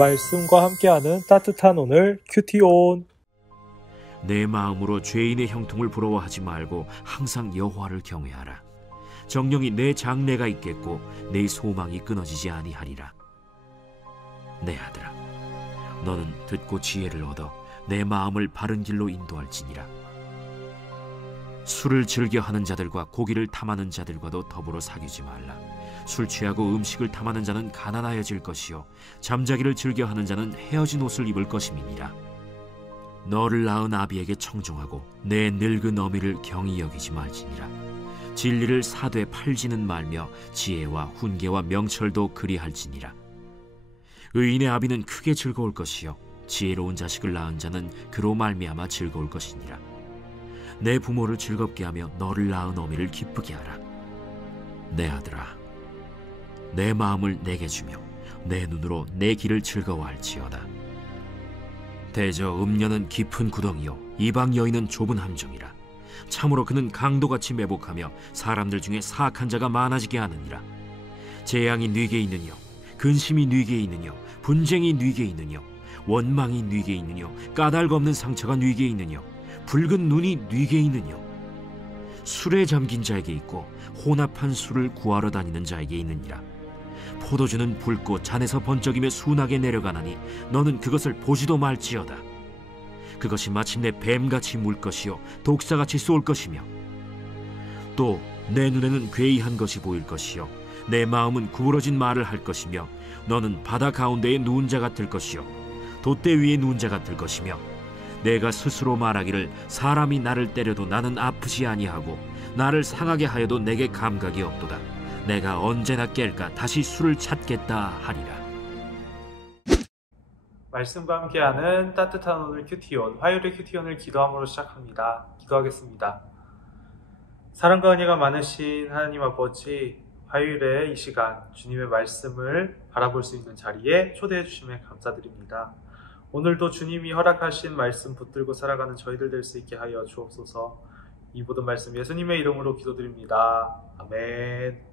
말씀과 함께하는 따뜻한 오늘 큐티온. 내 마음으로 죄인의 형통을 부러워하지 말고 항상 여호와를 경외하라. 정령이 내 장래가 있겠고 내 소망이 끊어지지 아니하리라. 내 아들아, 너는 듣고 지혜를 얻어 내 마음을 바른 길로 인도할지니라. 술을 즐겨하는 자들과 고기를 탐하는 자들과도 더불어 사귀지 말라. 술 취하고 음식을 탐하는 자는 가난하여질 것이요 잠자기를 즐겨하는 자는 헤어진 옷을 입을 것임이니라. 너를 낳은 아비에게 청종하고 내 늙은 어미를 경히 여기지 말지니라. 진리를 사되 팔지는 말며 지혜와 훈계와 명철도 그리할지니라. 의인의 아비는 크게 즐거울 것이요 지혜로운 자식을 낳은 자는 그로 말미암아 즐거울 것이니라. 내 부모를 즐겁게 하며 너를 낳은 어미를 기쁘게 하라. 내 아들아, 내 마음을 내게 주며 내 눈으로 내 길을 즐거워할지어다. 대저 음녀는 깊은 구덩이요 이방 여인은 좁은 함정이라. 참으로 그는 강도같이 매복하며 사람들 중에 사악한 자가 많아지게 하느니라. 재앙이 네게 있느뇨, 근심이 네게 있느뇨, 분쟁이 네게 있느뇨, 원망이 네게 있느뇨, 까닭 없는 상처가 네게 있느뇨, 붉은 눈이 네게 있느뇨. 술에 잠긴 자에게 있고 혼합한 술을 구하러 다니는 자에게 있느니라. 포도주는 붉고 잔에서 번쩍이며 순하게 내려가나니 너는 그것을 보지도 말지어다. 그것이 마침내 뱀같이 물 것이요 독사같이 쏠 것이며, 또 내 눈에는 괴이한 것이 보일 것이요 내 마음은 구부러진 말을 할 것이며, 너는 바다 가운데에 누운 자 같을 것이요 돛대 위에 누운 자 같을 것이며, 내가 스스로 말하기를 사람이 나를 때려도 나는 아프지 아니하고 나를 상하게 하여도 내게 감각이 없도다. 내가 언제나 깰까 다시 술을 찾겠다 하리라. 말씀과 함께하는 따뜻한 오늘 큐티온, 화요일의 큐티온을 기도함으로 시작합니다. 기도하겠습니다. 사랑과 은혜가 많으신 하나님 아버지, 화요일에 이 시간 주님의 말씀을 바라볼 수 있는 자리에 초대해 주심에 감사드립니다. 오늘도 주님이 허락하신 말씀 붙들고 살아가는 저희들 될 수 있게 하여 주옵소서. 이 모든 말씀 예수님의 이름으로 기도드립니다. 아멘.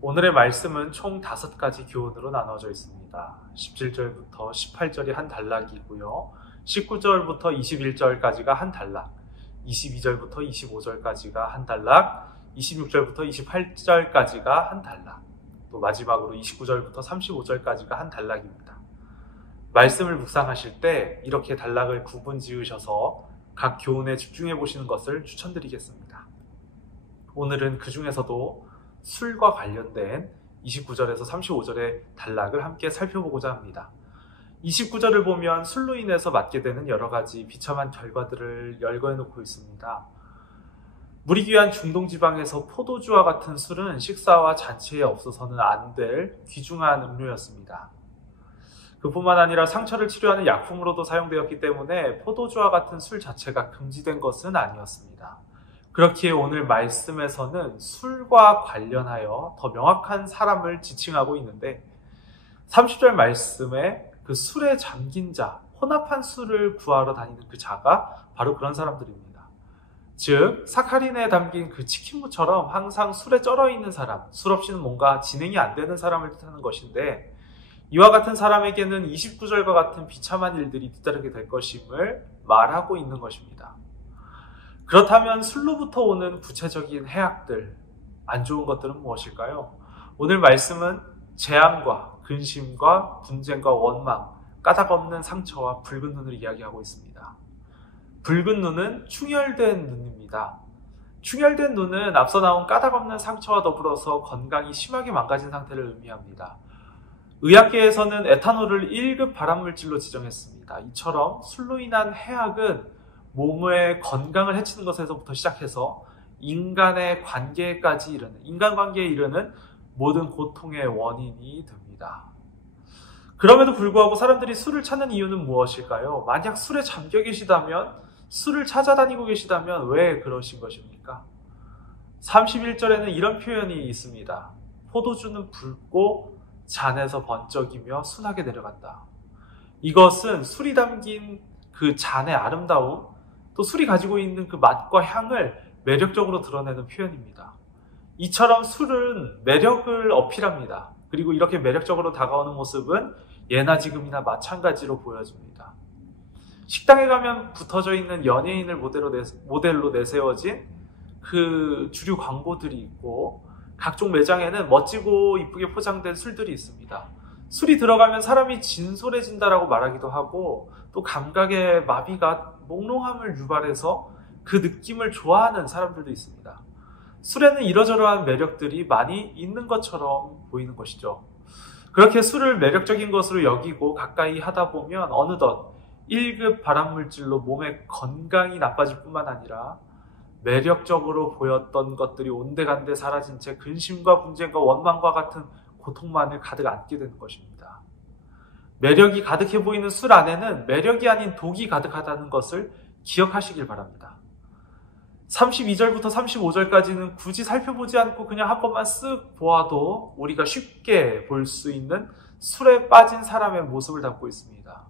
오늘의 말씀은 총 5가지 교훈으로 나눠져 있습니다. 17절부터 18절이 한 단락이고요. 19절부터 21절까지가 한 단락, 22절부터 25절까지가 한 단락, 26절부터 28절까지가 한 단락, 또 마지막으로 29절부터 35절까지가 한 단락입니다. 말씀을 묵상하실 때 이렇게 단락을 구분 지으셔서 각 교훈에 집중해 보시는 것을 추천드리겠습니다. 오늘은 그 중에서도 술과 관련된 29절에서 35절의 단락을 함께 살펴보고자 합니다. 29절을 보면 술로 인해서 맞게 되는 여러 가지 비참한 결과들을 열거해 놓고 있습니다. 물이 귀한 중동지방에서 포도주와 같은 술은 식사와 잔치에 없어서는 안 될 귀중한 음료였습니다. 그뿐만 아니라 상처를 치료하는 약품으로도 사용되었기 때문에 포도주와 같은 술 자체가 금지된 것은 아니었습니다. 그렇기에 오늘 말씀에서는 술과 관련하여 더 명확한 사람을 지칭하고 있는데, 30절 말씀에 그 술에 잠긴 자, 혼합한 술을 구하러 다니는 그 자가 바로 그런 사람들입니다. 즉 사카린에 담긴 그 치킨무처럼 항상 술에 쩔어 있는 사람, 술 없이는 뭔가 진행이 안 되는 사람을 뜻하는 것인데, 이와 같은 사람에게는 29절과 같은 비참한 일들이 뒤따르게 될 것임을 말하고 있는 것입니다. 그렇다면 술로부터 오는 구체적인 해악들, 안 좋은 것들은 무엇일까요? 오늘 말씀은 재앙과 근심과 분쟁과 원망, 까닭 없는 상처와 붉은 눈을 이야기하고 있습니다. 붉은 눈은 충혈된 눈입니다. 충혈된 눈은 앞서 나온 까닭 없는 상처와 더불어서 건강이 심하게 망가진 상태를 의미합니다. 의학계에서는 에탄올을 1급 발암물질로 지정했습니다. 이처럼 술로 인한 해악은 몸의 건강을 해치는 것에서부터 시작해서 인간의 관계까지 이르는, 인간관계에 이르는 모든 고통의 원인이 됩니다. 그럼에도 불구하고 사람들이 술을 찾는 이유는 무엇일까요? 만약 술에 잠겨 계시다면, 술을 찾아다니고 계시다면 왜 그러신 것입니까? 31절에는 이런 표현이 있습니다. 포도주는 붉고 잔에서 번쩍이며 순하게 내려간다. 이것은 술이 담긴 그 잔의 아름다움, 또 술이 가지고 있는 그 맛과 향을 매력적으로 드러내는 표현입니다. 이처럼 술은 매력을 어필합니다. 그리고 이렇게 매력적으로 다가오는 모습은 예나 지금이나 마찬가지로 보여집니다. 식당에 가면 붙어져 있는 연예인을 모델로 내세워진 그 주류 광고들이 있고, 각종 매장에는 멋지고 이쁘게 포장된 술들이 있습니다. 술이 들어가면 사람이 진솔해진다라고 말하기도 하고, 또 감각의 마비가 몽롱함을 유발해서 그 느낌을 좋아하는 사람들도 있습니다. 술에는 이러저러한 매력들이 많이 있는 것처럼 보이는 것이죠. 그렇게 술을 매력적인 것으로 여기고 가까이 하다 보면 어느덧 1급 발암물질로 몸의 건강이 나빠질 뿐만 아니라 매력적으로 보였던 것들이 온데간데 사라진 채 근심과 분쟁과 원망과 같은 고통만을 가득 안게 되는 것입니다. 매력이 가득해 보이는 술 안에는 매력이 아닌 독이 가득하다는 것을 기억하시길 바랍니다. 32절부터 35절까지는 굳이 살펴보지 않고 그냥 한 번만 쓱 보아도 우리가 쉽게 볼 수 있는 술에 빠진 사람의 모습을 담고 있습니다.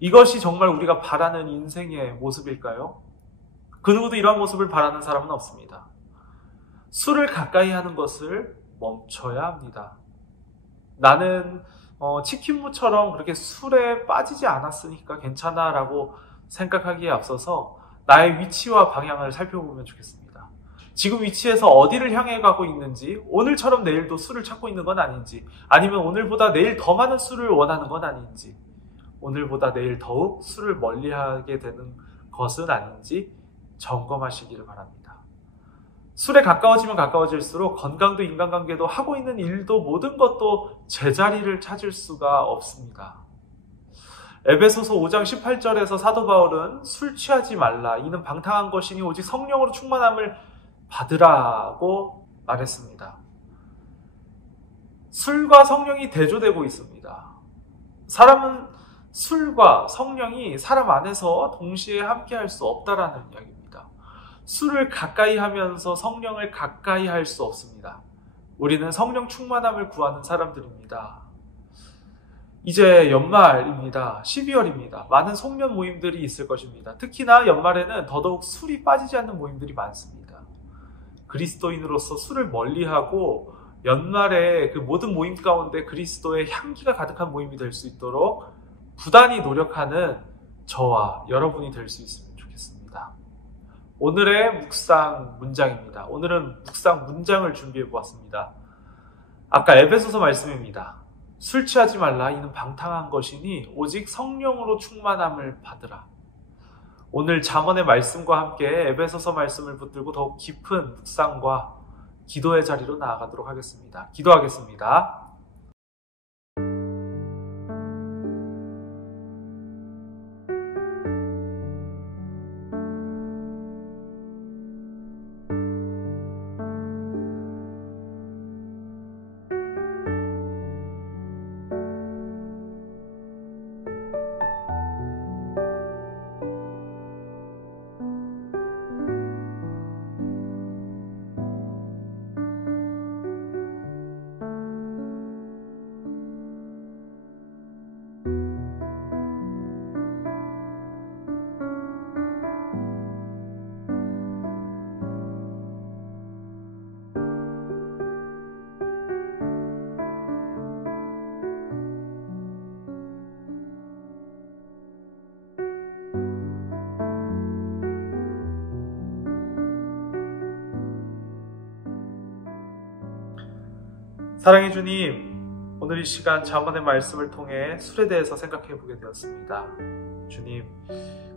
이것이 정말 우리가 바라는 인생의 모습일까요? 그 누구도 이러한 모습을 바라는 사람은 없습니다. 술을 가까이 하는 것을 멈춰야 합니다. 나는 치킨무처럼 그렇게 술에 빠지지 않았으니까 괜찮아 라고 생각하기에 앞서서 나의 위치와 방향을 살펴보면 좋겠습니다. 지금 위치에서 어디를 향해 가고 있는지, 오늘처럼 내일도 술을 찾고 있는 건 아닌지, 아니면 오늘보다 내일 더 많은 술을 원하는 건 아닌지, 오늘보다 내일 더욱 술을 멀리하게 되는 것은 아닌지 점검하시기를 바랍니다. 술에 가까워지면 가까워질수록 건강도 인간관계도 하고 있는 일도 모든 것도 제자리를 찾을 수가 없습니다. 에베소서 5장 18절에서 사도 바울은 술 취하지 말라, 이는 방탕한 것이니 오직 성령으로 충만함을 받으라고 말했습니다. 술과 성령이 대조되고 있습니다. 사람은 술과 성령이 사람 안에서 동시에 함께 할 수 없다라는 이야기입니다. 술을 가까이 하면서 성령을 가까이 할 수 없습니다. 우리는 성령 충만함을 구하는 사람들입니다. 이제 연말입니다. 12월입니다. 많은 송년 모임들이 있을 것입니다. 특히나 연말에는 더더욱 술이 빠지지 않는 모임들이 많습니다. 그리스도인으로서 술을 멀리하고 연말에 그 모든 모임 가운데 그리스도의 향기가 가득한 모임이 될 수 있도록 부단히 노력하는 저와 여러분이 될 수 있으면 좋겠습니다. 오늘의 묵상 문장입니다. 오늘은 묵상 문장을 준비해 보았습니다. 아까 에베소서 말씀입니다. 술 취하지 말라, 이는 방탕한 것이니 오직 성령으로 충만함을 받으라. 오늘 잠언의 말씀과 함께 에베소서 말씀을 붙들고 더욱 깊은 묵상과 기도의 자리로 나아가도록 하겠습니다. 기도하겠습니다. 사랑해 주님, 오늘 이 시간 잠언의 말씀을 통해 술에 대해서 생각해 보게 되었습니다. 주님,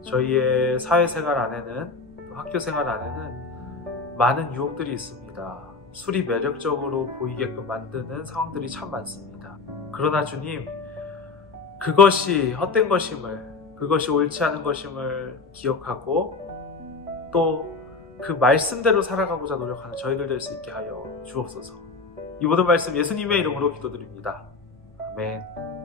저희의 사회생활 안에는, 또 학교생활 안에는 많은 유혹들이 있습니다. 술이 매력적으로 보이게끔 만드는 상황들이 참 많습니다. 그러나 주님, 그것이 헛된 것임을, 그것이 옳지 않은 것임을 기억하고 또 그 말씀대로 살아가고자 노력하는 저희들 될 수 있게 하여 주옵소서. 이 모든 말씀 예수님의 이름으로 기도드립니다. 아멘.